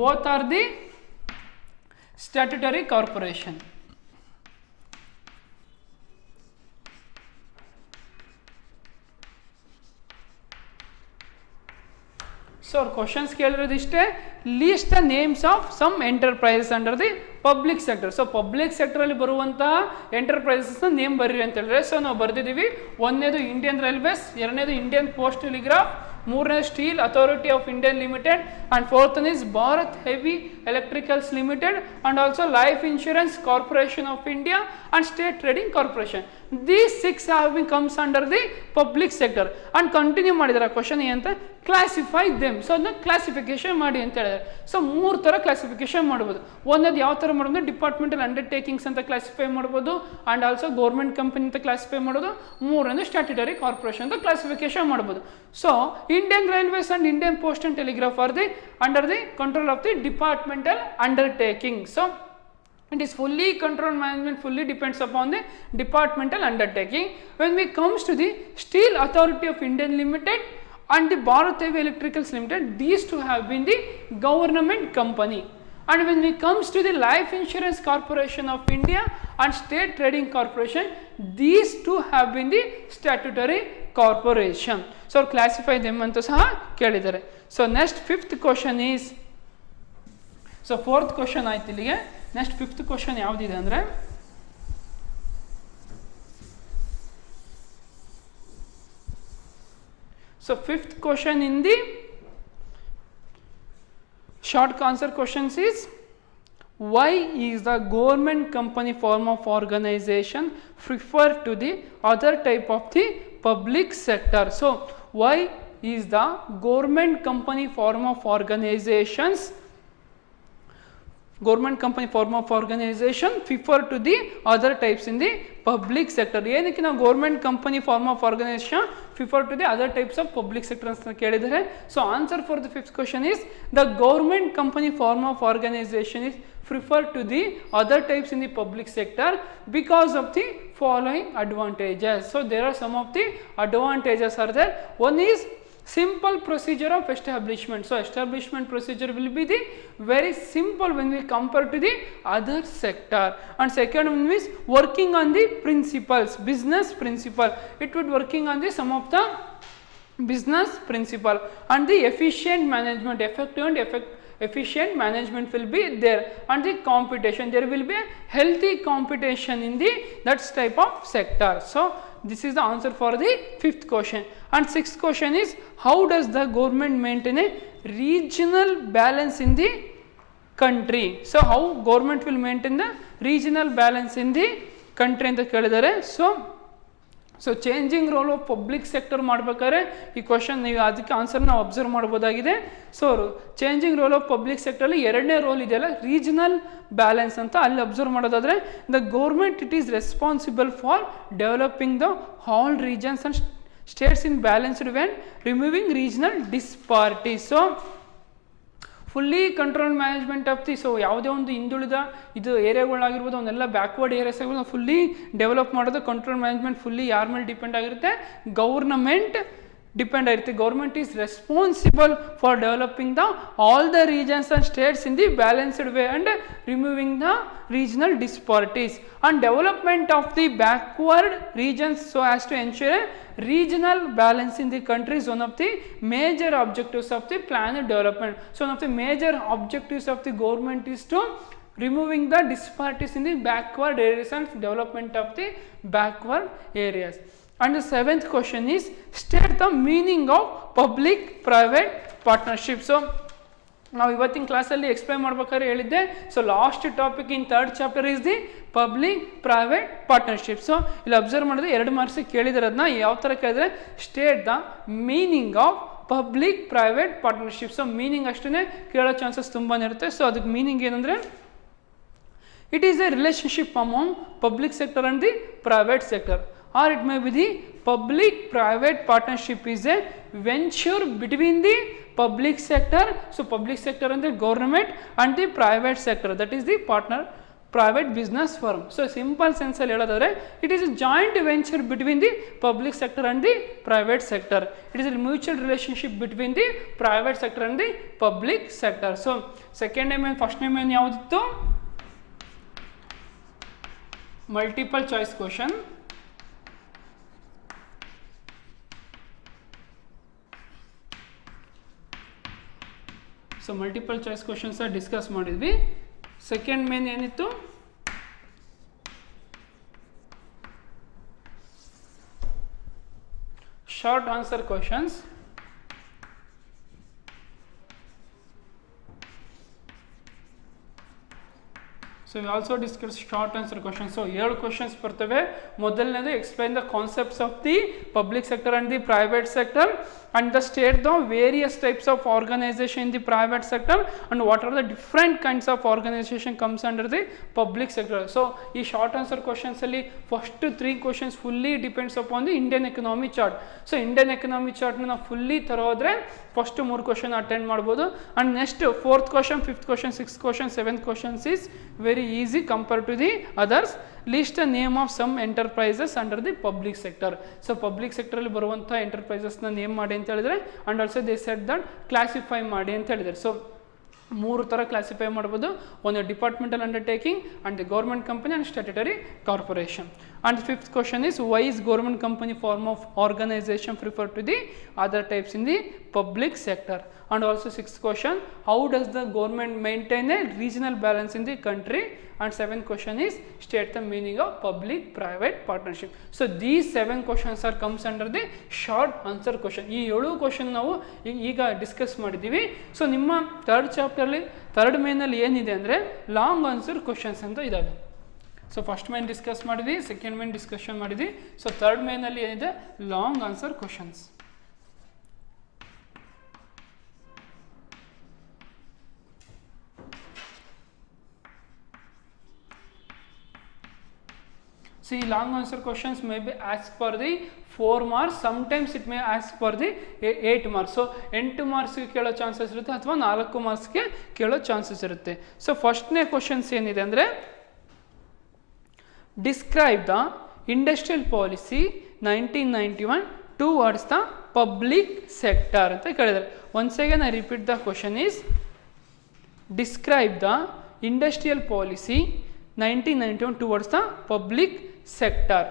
both are the statutory corporation. So questions ಕೇಳಿರೋದಿಷ್ಟೇ, list the names of some enterprises under the public sector. So public sector ಅಲ್ಲಿ ಬರುವಂತಹ enterprises name ಬರ್ರಿ ಅಂತ ಹೇಳಿದ್ರೆ, ಸೊ ನಾವು ಬರ್ದಿದ್ದೀವಿ. ಒಂದನೇದು ಇಂಡಿಯನ್ ರೈಲ್ವೇಸ್, ಎರಡನೇದು ಇಂಡಿಯನ್ ಪೋಸ್ಟ್ ಟೆಲಿಗ್ರಾಫ್, ಮೂರನೇ steel authority of Indian limited, and fourth one is Bharat Heavy Electricals Limited, and also Life Insurance Corporation of India and State Trading Corporation. These six have been comes under the public sector. And continue ಮಾಡಿದಾರೆ ಕ್ವಶನ್ ಅಂತ, classify them. So ಅದನ್ನ ಕ್ಲಾಸಿಫಿಕೇಶನ್ ಮಾಡಿ ಅಂತ ಹೇಳಿದ್ದಾರೆ. ಸೊ ಮೂರು ಥರ ಕ್ಲಾಸಿಫಿಕೇಶನ್ ಮಾಡ್ಬೋದು. ಒಂದದು ಯಾವ ಥರ ಮಾಡೋದು, ಡಿಪಾರ್ಟ್ಮೆಂಟಲ್ ಅಂಡರ್ಟೇಕಿಂಗ್ಸ್ ಅಂತ ಕ್ಲಾಸಿಫೈ ಮಾಡ್ಬೋದು, ಆ್ಯಂಡ್ ಆಲ್ಸೋ ಗೌರ್ಮೆಂಟ್ ಕಂಪನಿ ಅಂತ ಕ್ಲಾಸಿಫೈ ಮಾಡೋದು. ಮೂರನೇದು ಸ್ಟ್ಯಾಟ್ಯುಟರಿ ಕಾರ್ಪೊರೇಷನ್ ಅಂತ ಕ್ಲಾಸಿಫಿಕೇಶನ್ ಮಾಡ್ಬೋದು. So Indian railways and Indian post and telegraph R the under the control of the departmental undertaking. So it is fully control management, fully depends upon the departmental undertaking. When we comes to the Steel Authority of Indian Limited and the Bharat Heavy Electricals Limited, these two have been the government company. And when we comes to the Life Insurance Corporation of India and State Trading Corporation, these two have been the statutory corporation. So classify them antu saha kelidare. So next fifth question is, so fourth question ಆಯ್ತು ಇಲ್ಲಿಗೆ. Next fifth question ಯಾವುದಿದೆ ಅಂದರೆ, so fifth question in the short answer questions is, why is the government company form of organization preferred to the other type of the public sector? So why is the government company form of organizations, government company form of organization preferred to the other types in the public sector? ಏನಕ್ಕೆ ನಾವು government company form of organisation prefer to the other types of public sector ಅಂತ ಕೇಳಿದರೆ, so answer for the fifth question is, the government company form of organisation is preferred to the other types in the public sector because of the following advantages. So there are some of the advantages are there. One is simple procedure of establishment. So establishment procedure will be the very simple when we compare to the other sector. And second one is working on the principles, business principle. It would working on the some of the business principle. And the efficient management, effective and efficient management will be there. And the competition, there will be a healthy competition in the that type of sector. So this is the answer for the fifth question. And sixth question is, how does the government maintain a regional balance in the country? So how government will maintain the regional balance in the country ಅಂತ ಕೇಳಿದ್ದಾರೆ. So changing role of public sector ಮಾಡ್ಬೇಕಾದ್ರೆ ಈ question ನೀವು ಅದಕ್ಕೆ answer ನಾವು observe ಮಾಡ್ಬೋದಾಗಿದೆ. So changing role of public ಸೆಕ್ಟರಲ್ಲಿ ಎರಡನೇ ರೋಲ್ ಇದೆಯಲ್ಲ, ರೀಜನಲ್ ಬ್ಯಾಲೆನ್ಸ್ ಅಂತ, ಅಲ್ಲಿ ಅಬ್ಸರ್ವ್ ಮಾಡೋದಾದರೆ, the government it is responsible for developing the all regions and states in balanced when removing regional disparity. So fully control management of the, so ಯಾವುದೇ ಒಂದು ಹಿಂದುಳಿದ ಇದು ಏರಿಯಾಗಳಾಗಿರ್ಬೋದು, ಅವನ್ನೆಲ್ಲ ಬ್ಯಾಕ್ವರ್ಡ್ ಏರಿಯಾಸ್ ಆಗಿರ್ಬೋದು, ಫುಲ್ಲಿ ಡೆವಲಪ್ ಮಾಡೋದು ಕಂಟ್ರೋಲ್ ಮ್ಯಾನೇಜ್ಮೆಂಟ್ ಫುಲ್ಲಿ ಯಾರ ಮೇಲೆ ಡಿಪೆಂಡ್ ಆಗಿರುತ್ತೆ, ಗೌರ್ನಮೆಂಟ್ ಡಿಪೆಂಡ್ ಆಗಿರುತ್ತೆ. Government is responsible for developing the all the regions and states in the balanced way and removing the regional disparities and development of the backward regions so as to ensure a regional balance in the country is one of the major objectives of the planned development. So one of the major objectives of the government is to removing the disparities in the backward areas and development of the backward areas. And the seventh question is, state the meaning of public private partnership. So ನಾವು ಇವತ್ತಿನ ಕ್ಲಾಸಲ್ಲಿ ಎಕ್ಸ್ಪ್ಲೈನ್ ಮಾಡ್ಬೇಕಾದ್ರೆ ಹೇಳಿದ್ದೆ, so last topic in third chapter is the public private partnership. So ಇಲ್ಲಿ ಅಬ್ಸರ್ವ್ ಮಾಡಿದ್ರೆ 2 ಮಾರ್ಕ್ಸಿಗೆ ಕೇಳಿದರೆ ಅದನ್ನ ಯಾವ ಥರ ಕೇಳಿದ್ರೆ, state the meaning of public private partnership. So meaning ಅಷ್ಟೇ ಕೇಳೋ ಚಾನ್ಸಸ್ ತುಂಬಾ ಇರುತ್ತೆ. ಸೊ ಅದಕ್ಕೆ ಮೀನಿಂಗ್ ಏನಂದರೆ, it is A relationship among public sector and the private sector, or it may be the public private partnership is a venture between the public sector, so public sector and the government and the private sector, that is the private business firm. So simple ಸೆನ್ಸಲ್ಲಿ ಹೇಳೋದಾದರೆ it is a joint venture between the public sector and the private sector. It is a mutual relationship between the private sector and the public sector. So second name first name ಏನು ಯಾವುದಿತ್ತು? Multiple choice question. So multiple choice questions discuss ಮಾಡಿದ್ವಿ. Second main ಏನಿತ್ತು? Short answer questions. So we also discuss short answer questions. So 7 questions ಬರ್ತವೆ. ಮೊದಲನೇದು explain the concepts of the public sector and the private sector and the state the various types of organization in the private sector and what are the different kinds of organization comes under the public sector. So ಈ short answer questions ಅಲ್ಲಿ first 3 questions fully depends upon the Indian economy chart. So Indian economy chart ನ ನಾವು fully ತರೋದ್ರೆ first 3 question attend ಮಾಡ್ಬೋದು. And next 4th question, 5th question, 6th question, 7th questions is very easy compare to the others. List the name of some enterprises under the public sector. So public ಸೆಕ್ಟರಲ್ಲಿ ಬರುವಂಥ ಎಂಟರ್ಪ್ರೈಸಸ್ನ name ಮಾಡಿ ಅಂತ ಹೇಳಿದರೆ, and also they set that classify ಮಾಡಿ ಅಂತ ಹೇಳಿದ್ದಾರೆ. So 3 ಥರ ಕ್ಲಾಸಿಫೈ ಮಾಡ್ಬೋದು. ಒಂದು departmental undertaking and the government company and statutory corporation. And the 5th question is why is government company form of organization prefer to the other types in the public sector. And also 6th question, how does the government maintain a regional balance in the country. And 7th question is state the meaning of public private partnership. So these 7 questions are comes under the short answer question. ಈ 7 ಕ್ವಶನ್ ನಾವು ಈಗ ಡಿಸ್ಕಸ್ ಮಾಡಿದ್ದೀವಿ. ಸೊ ನಿಮ್ಮ 3rd ಚಾಪ್ಟರ್ಲಿ 3rd ಮೇನಲ್ಲಿ ಏನಿದೆ ಅಂದರೆ long answer questions ಅಂತ ಇದ್ದಾವೆ. ಸೊ ಫಸ್ಟ್ ಮೇನ್ ಡಿಸ್ಕಸ್ ಮಾಡಿದ್ವಿ, ಸೆಕೆಂಡ್ ಮೇನ್ ಡಿಸ್ಕಷನ್ ಮಾಡಿದ್ವಿ. ಸೊ 3rd ಮೇನಲ್ಲಿ ಏನಿದೆ long answer questions. See, long answer questions may be asked for the 4 marks, sometimes it may ask for the 8 marks. So 8 ಮಾರ್ಕ್ಸ್ಗೆ ಕೇಳೋ ಚಾನ್ಸಸ್ ಇರುತ್ತೆ ಅಥವಾ 4 ಮಾರ್ಕ್ಸ್ಗೆ ಕೇಳೋ ಚಾನ್ಸಸ್ ಇರುತ್ತೆ. ಸೊ ಫಸ್ಟ್ನೇ ಕ್ವಶನ್ಸ್ ಏನಿದೆ ಅಂದರೆ describe the industrial policy 1991 towards the public sector ಅಂತ ಕೇಳಿದ್ದಾರೆ. Once again I repeat the question is describe the industrial policy 1991 towards the public sector.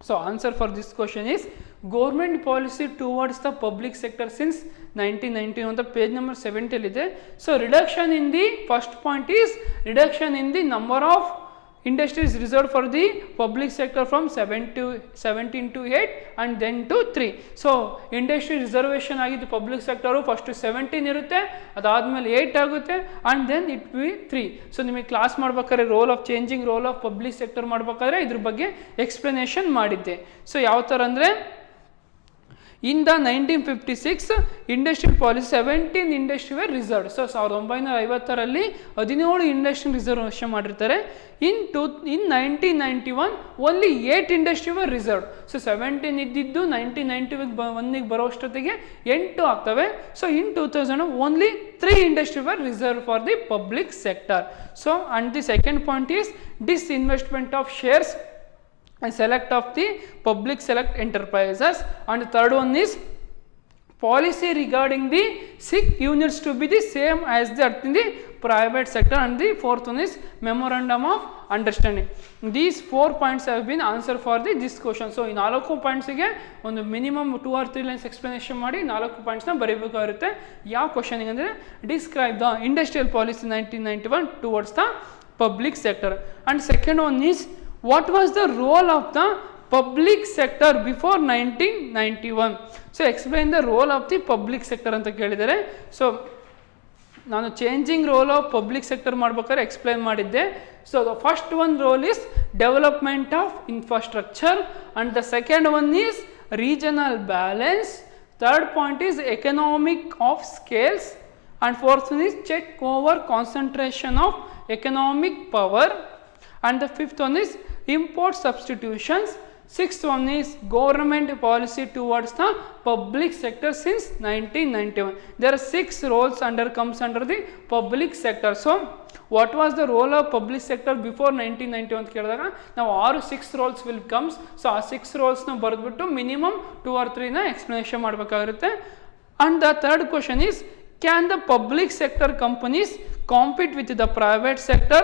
So answer for this question is government policy towards the public sector since 1990 on the page number 70 ಇದೆ. So reduction in the first point is reduction in the number of industries reserved for the public sector from 17 to 8 and then to 3. So industry reservation ಆಗಿದ್ದು public sector first 17 ಇರುತ್ತೆ, ಅದಾದಮೇಲೆ 8 ಆಗುತ್ತೆ and then it be 3. So ನಿಮಗೆ class ಮಾಡ್ಬೇಕಾದ್ರೆ role of changing role of public sector ಮಾಡ್ಬೇಕಾದ್ರೆ ಇದ್ರ ಬಗ್ಗೆ explanation ಮಾಡಿದ್ದೆ. ಸೊ ಯಾವ ಥರ ಅಂದರೆ in the 1956 industrial policy 17 industry were reserved. So 1950ರಲ್ಲಿ 17 ಇಂಡಸ್ಟ್ರಿ ರಿಸರ್ವೇಷನ್ ಮಾಡಿರ್ತಾರೆ. In 1991 only 8 industry were reserved. So 17 ಇದ್ದಿದ್ದು 1991ಗೆ ಬರೋಷ್ಟೊತ್ತಿಗೆ 8 ಆಗ್ತವೆ. ಸೊ ಇನ್ 2000 ಓನ್ಲಿ 3 industry were reserve for the public sector. So and the second point is disinvestment of shares and select of the public select enterprises. And the third one is policy regarding the 6 units to be the same as that in the private sector. And the fourth one is memorandum of understanding. These 4 points have been answered for this question. So in 4 points ಗೆ ಒಂದು ಮಿನಿಮಮ್ 2 or 3 lines explanation ಮಾಡಿ 4 ಪಾಯಿಂಟ್ಸ್ನ ಬರೀಬೇಕಾಗಿರುತ್ತೆ. ಯಾವ ಕ್ವಶನ್ ಅಂದರೆ describe the industrial policy 1991 towards the public sector. And second one is what was the role of the public sector before 1991. So explain the role of the public sector ಅಂತ ಕೇಳಿದ್ದಾರೆ. So ನಾನು changing role of public sector ಮಾಡ್ಬೇಕಾದ್ರೆ explain ಮಾಡಿದ್ದೆ. So the first one role is development of infrastructure and the second one is regional balance. Third point is economic of scales and fourth one is check over concentration of economic power. And the fifth one is import substitutions. Sixth one is government policy towards the public sector since 1991. There are 6 roles comes under the public sector. So what was the role of public sector before 1991 ಅಂತ ಕೇಳಿದಾಗ ನಾವು 6 roles will comes. So ಆ 6 roles ನ ಬರೆದ್ಬಿಟ್ಟು minimum 2 or 3 ನ explanation ಮಾಡಬೇಕಾಗಿರುತ್ತೆ. And the third question is, can the public sector companies compete with the private sector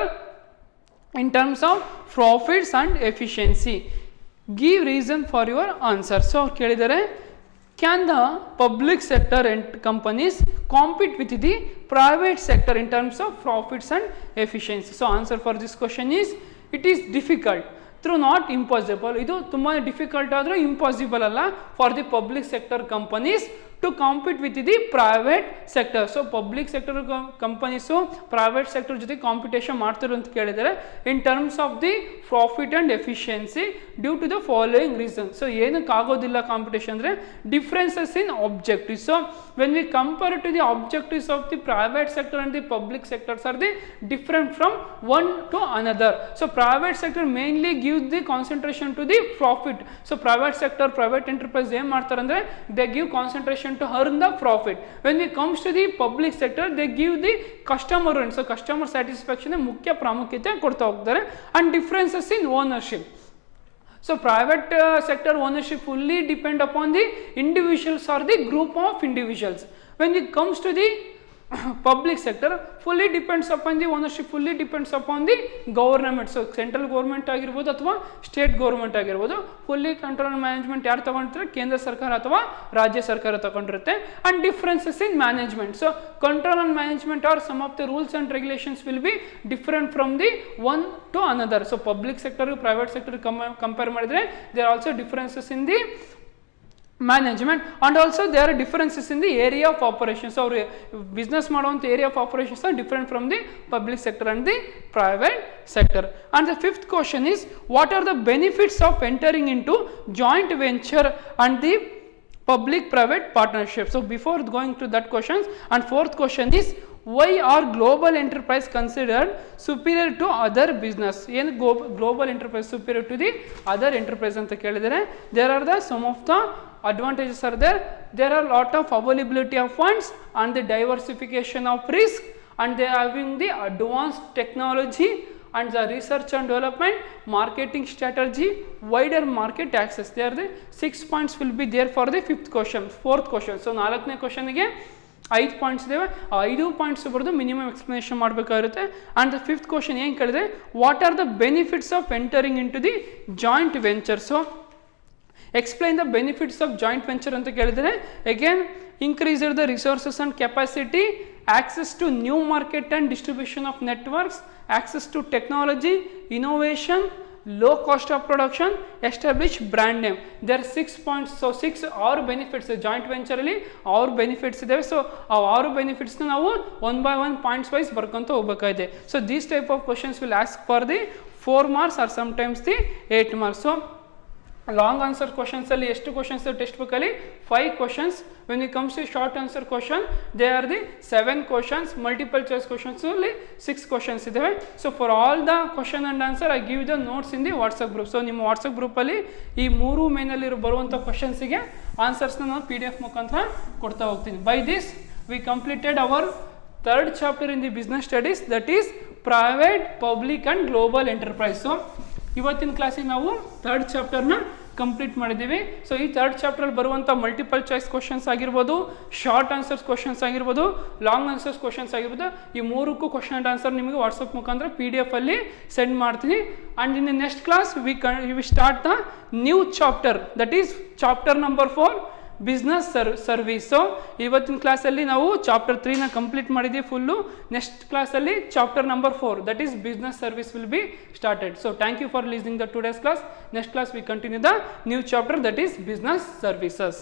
in terms of profits and efficiency? Give reason for your answer. So ಕೇಳಿದರೆ, can the public sector and companies compete with the private sector in terms of profits and efficiency? So answer for this question is, it is difficult through not impossible. ಇದು ತುಂಬಾ difficult ಆದರೂ impossible ಅಲ್ಲ for the public sector companies to compete with the private sector. So public sector companies private sector ಜೊತೆ competition ಮಾಡ್ತಾರೆ ಅಂತ ಕೇಳಿದರೆ in terms of the profit and efficiency due to the following reasons. So ಏನಕ್ಕೆ ಆಗೋದಿಲ್ಲ competition ಅಂದರೆ differences in objectives. So when we compare to the objectives of the private sector and the public sectors are the different from one to another. So private sector mainly gives the concentration to the profit. So private sector, private enterprise ಏನು ಮಾಡ್ತಾರೆ ಅಂದರೆ they give concentration to earn the profit. When it comes to the public sector, they give the customer run. So customer satisfaction ಮುಖ್ಯ ಪ್ರಾಮುಖ್ಯತೆ ಕೊಡ್ತಾ ಹೋಗ್ತಾರೆ. And differences in ownership. So private sector ownership fully depend upon the individuals or the group of individuals. When it comes to the public sector, fully depends upon the ownership, fully depends upon the government. So central government ಆಗಿರ್ಬೋದು ಅಥವಾ state government ಆಗಿರ್ಬೋದು, fully control and management ಯಾರು ತಗೊಂಡಿರ್ತಾರೆ, ಕೇಂದ್ರ ಸರ್ಕಾರ ಅಥವಾ ರಾಜ್ಯ ಸರ್ಕಾರ ತಗೊಂಡಿರುತ್ತೆ. And differences in management. So control and management or some of the rules and regulations will be different from the one to another. So public sector private sector compare ಮಾಡಿದ್ರೆ there are also differences in the management, and also there are differences in the area of operations. So business ಮಾಡುವಂತ area of operations are different from the public sector and the private sector. And the fifth question is, what are the benefits of entering into joint venture and the public private partnership? So before going to that questions, and fourth question is, why are global enterprise considered superior to other business? ಏನು global enterprise superior to the other enterprise ಅಂತ ಕೇಳಿದರೆ, there are the some of the advantages are there. There are lot of availability of funds and the diversification of risk, and they are having the advanced technology and the research and development, marketing strategy, wider market access. There are the 6 points will be there for the fifth question, fourth question. So ನಾಲ್ಕನೇ ಕ್ವಶನ್ಗೆ 5 ಪಾಯಿಂಟ್ಸ್ ಇದಾವೆ. 5 points ಬರೆದು minimum explanation ಮಾಡಬೇಕಾಗಿರುತ್ತೆ. And the fifth question ಏನು ಕೇಳಿದ್ರೆ, what are the benefits of entering into the joint venture? So explain the benefits of joint venture ಅಂತ ಕೇಳಿದರೆ, again increase the resources and capacity, access to new market and distribution of networks, access to technology, innovation, low cost of production, establish brand name. There are 6 points. So 6 or benefits joint venture ಅಲ್ಲಿ our benefits ಇದಾವೆ. So our benefits ನ ನಾವು one by one points wise ಬರ್ಕೊಂತ ಹೋಗಬೇಕಾಗಿದೆ. So these type of questions will ask for the 4 marks or sometimes the 8 marks. So long answer questions ಅಲ್ಲಿ ಎಷ್ಟು questions text book ಅಲ್ಲಿ 5 questions. When it comes to short answer question, they are the 7 questions. Multiple choice questions ಅಲ್ಲಿ 6 questions ಇದಾವೆ. So for all the question and answer I give the notes in the WhatsApp group. So ನಿಮ್ಮ WhatsApp ಗ್ರೂಪಲ್ಲಿ ಈ 3 ಮೇನಲ್ಲಿ ಬರುವಂಥ ಕ್ವಶನ್ಸಿಗೆ ಆನ್ಸರ್ಸ್ನ ನಾನು PDF ಮುಖಾಂತರ ಕೊಡ್ತಾ ಹೋಗ್ತೀನಿ. By this we completed our third chapter in the business studies, that is private, public and global enterprise. So ಇವತ್ತಿನ ಕ್ಲಾಸಿಗೆ ನಾವು ಥರ್ಡ್ ಚಾಪ್ಟರ್ನ ಕಂಪ್ಲೀಟ್ ಮಾಡಿದ್ದೀವಿ. ಸೊ ಈ ಥರ್ಡ್ ಚಾಪ್ಟರಲ್ಲಿ ಬರುವಂಥ ಮಲ್ಟಿಪಲ್ ಚಾಯ್ಸ್ ಕ್ವಶನ್ಸ್ ಆಗಿರ್ಬೋದು, ಶಾರ್ಟ್ ಆನ್ಸರ್ಸ್ ಕ್ವಶನ್ಸ್ ಆಗಿರ್ಬೋದು, ಲಾಂಗ್ ಆನ್ಸರ್ಸ್ ಕ್ವಶನ್ಸ್ ಆಗಿರ್ಬೋದು, ಈ 3ಕ್ಕೂ ಕ್ವಶನ್ ಆ್ಯಂಡ್ ಆನ್ಸರ್ ನಿಮಗೆ ವಾಟ್ಸಪ್ ಮುಖಾಂತರ PDF ಅಲ್ಲಿ ಸೆಂಡ್ ಮಾಡ್ತೀನಿ. And in the next class we start the new chapter, that is chapter number 4, business service. So ಇವತ್ತಿನ ಕ್ಲಾಸಲ್ಲಿ ನಾವು ಚಾಪ್ಟರ್ 3ನ ಕಂಪ್ಲೀಟ್ ಮಾಡಿದ್ದೀವಿ ಫುಲ್ಲು. ನೆಕ್ಸ್ಟ್ ಕ್ಲಾಸಲ್ಲಿ chapter number 4, that is business service will be started. So thank you for listening the today's class. Next class we continue the new chapter, that is business services.